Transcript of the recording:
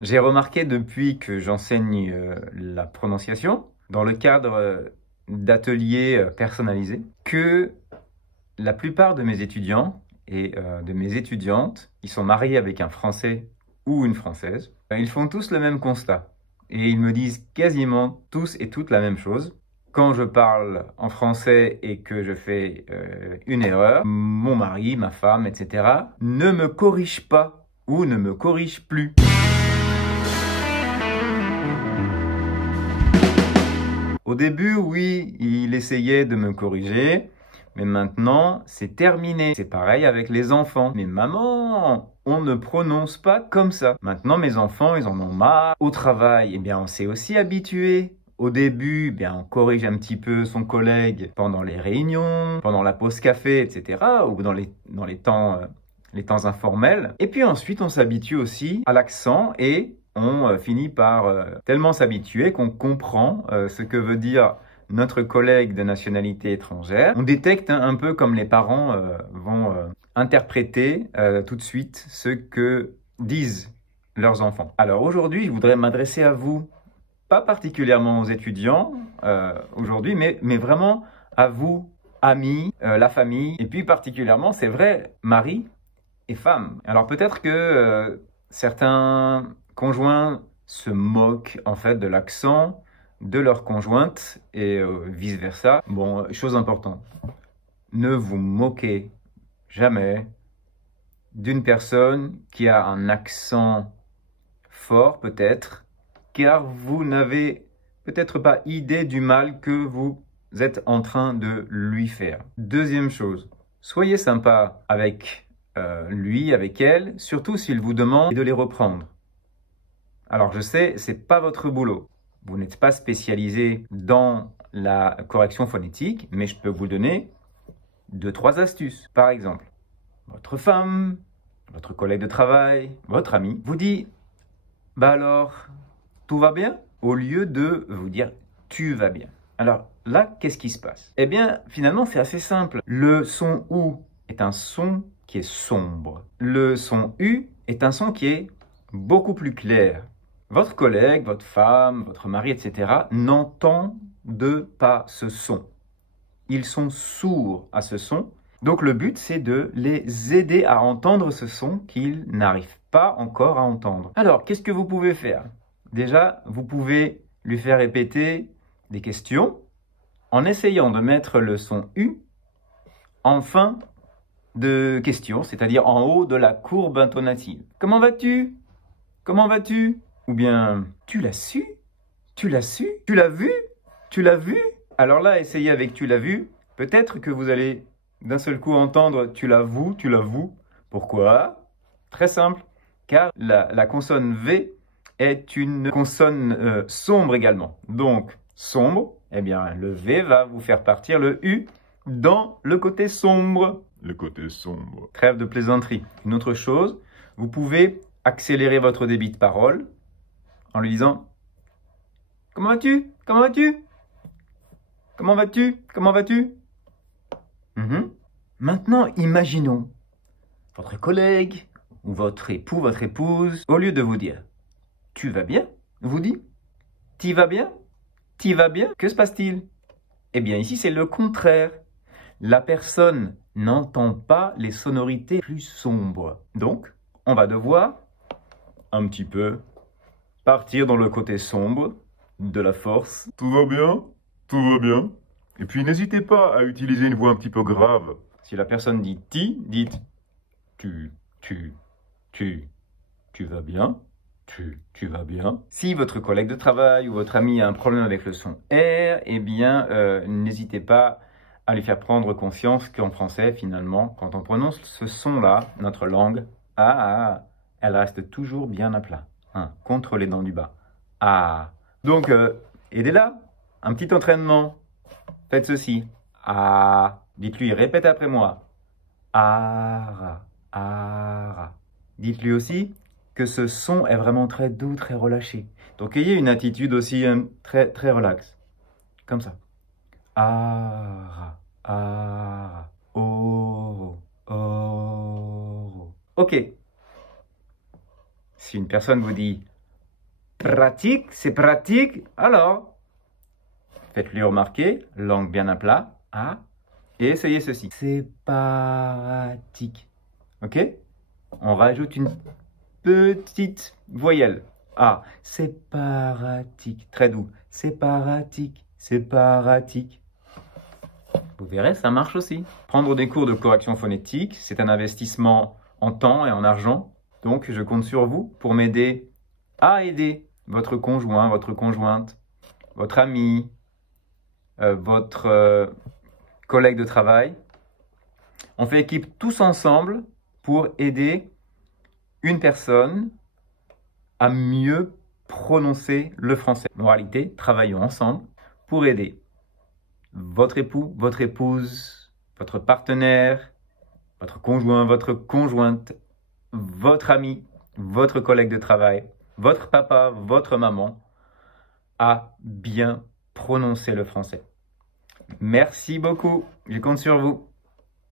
J'ai remarqué depuis que j'enseigne la prononciation, dans le cadre d'ateliers personnalisés, que la plupart de mes étudiants et de mes étudiantes, qui sont mariés avec un Français ou une Française, ils font tous le même constat. Et ils me disent quasiment tous et toutes la même chose. Quand je parle en français et que je fais une erreur, mon mari, ma femme, etc. ne me corrige pas ou ne me corrige plus. Au début, oui, il essayait de me corriger, mais maintenant, c'est terminé. C'est pareil avec les enfants. Mais maman, on ne prononce pas comme ça. Maintenant, mes enfants, ils en ont marre. Au travail, eh bien, on s'est aussi habitué. Au début, eh bien, on corrige un petit peu son collègue pendant les réunions, pendant la pause café, etc. ou dans les temps informels. Et puis ensuite, on s'habitue aussi à l'accent et on finit par tellement s'habituer qu'on comprend ce que veut dire notre collègue de nationalité étrangère. On détecte un peu comme les parents vont interpréter tout de suite ce que disent leurs enfants. Alors aujourd'hui, je voudrais m'adresser à vous, pas particulièrement aux étudiants aujourd'hui, mais vraiment à vous, amis, la famille, et puis particulièrement, c'est vrai, mari et femme. Alors peut-être que certains conjoints se moquent en fait de l'accent de leur conjointe et vice-versa. Bon, chose importante, ne vous moquez jamais d'une personne qui a un accent fort peut-être, car vous n'avez peut-être pas idée du mal que vous êtes en train de lui faire. Deuxième chose, soyez sympa avec lui, avec elle, surtout s'il vous demande de les reprendre. Alors je sais, c'est pas votre boulot. Vous n'êtes pas spécialisé dans la correction phonétique, mais je peux vous donner 2-3 astuces. Par exemple, votre femme, votre collègue de travail, votre ami vous dit « Bah alors, tout va bien ?» au lieu de vous dire « Tu vas bien ». Alors là, qu'est-ce qui se passe? Eh bien, finalement, c'est assez simple. Le son « ou » est un son qui est sombre. Le son U est un son qui est beaucoup plus clair. Votre collègue, votre femme, votre mari, etc. n'entendent pas ce son. Ils sont sourds à ce son. Donc le but, c'est de les aider à entendre ce son qu'ils n'arrivent pas encore à entendre. Alors, qu'est-ce que vous pouvez faire? Déjà, vous pouvez lui faire répéter des questions en essayant de mettre le son U en fin de question, c'est-à-dire en haut de la courbe intonative. Comment vas-tu? Comment vas-tu? Ou bien, tu l'as su? Tu l'as su? Tu l'as vu? Tu l'as vu? Alors là, essayez avec tu l'as vu. Peut-être que vous allez d'un seul coup entendre tu l'avoues, tu l'avoues. Pourquoi? Très simple, car la consonne V est une consonne sombre également. Donc, sombre, eh bien, le V va vous faire partir le U dans le côté sombre. Le côté sombre. Trêve de plaisanterie. Une autre chose, vous pouvez accélérer votre débit de parole en lui disant « Comment vas-tu? Comment vas-tu? Comment vas-tu? Comment vas-tu » Maintenant, imaginons votre collègue ou votre époux, votre épouse, au lieu de vous dire « Tu vas bien ?» vous dit « T'y vas bien? T'y vas bien? Que se passe-t-il » Eh bien, ici, c'est le contraire. La personne n'entend pas les sonorités plus sombres. Donc, on va devoir un petit peu partir dans le côté sombre de la force. Tout va bien? Tout va bien? Et puis n'hésitez pas à utiliser une voix un petit peu grave. Si la personne dit « ti », dites « tu vas bien? Tu vas bien ?» Si votre collègue de travail ou votre ami a un problème avec le son R, eh bien, n'hésitez pas à lui faire prendre conscience qu'en français, finalement, quand on prononce ce son-là, notre langue, elle reste toujours bien à plat, contre les dents du bas. Ah. Donc, aidez-la. Un petit entraînement. Faites ceci. Ah. Dites-lui, répète après moi. Ah. Ah. Dites-lui aussi que ce son est vraiment très doux, très relâché. Donc, ayez une attitude aussi très, très relaxe. Comme ça. Ah. Ah. Oh. Oh. Ok. Si une personne vous dit pratique, c'est pratique. Alors, faites-lui remarquer, langue bien à plat, ah, et essayez ceci. C'est pratique. Ok? On rajoute une petite voyelle. Ah, c'est pratique. Très doux. C'est pratique. C'est pratique. Vous verrez, ça marche aussi. Prendre des cours de correction phonétique, c'est un investissement en temps et en argent. Donc, je compte sur vous pour m'aider à aider votre conjoint, votre conjointe, votre ami, votre collègue de travail. On fait équipe tous ensemble pour aider une personne à mieux prononcer le français. Moralité, travaillons ensemble pour aider votre époux, votre épouse, votre partenaire, votre conjoint, votre conjointe, votre ami, votre collègue de travail, votre papa, votre maman, à bien prononcer le français. Merci beaucoup, je compte sur vous.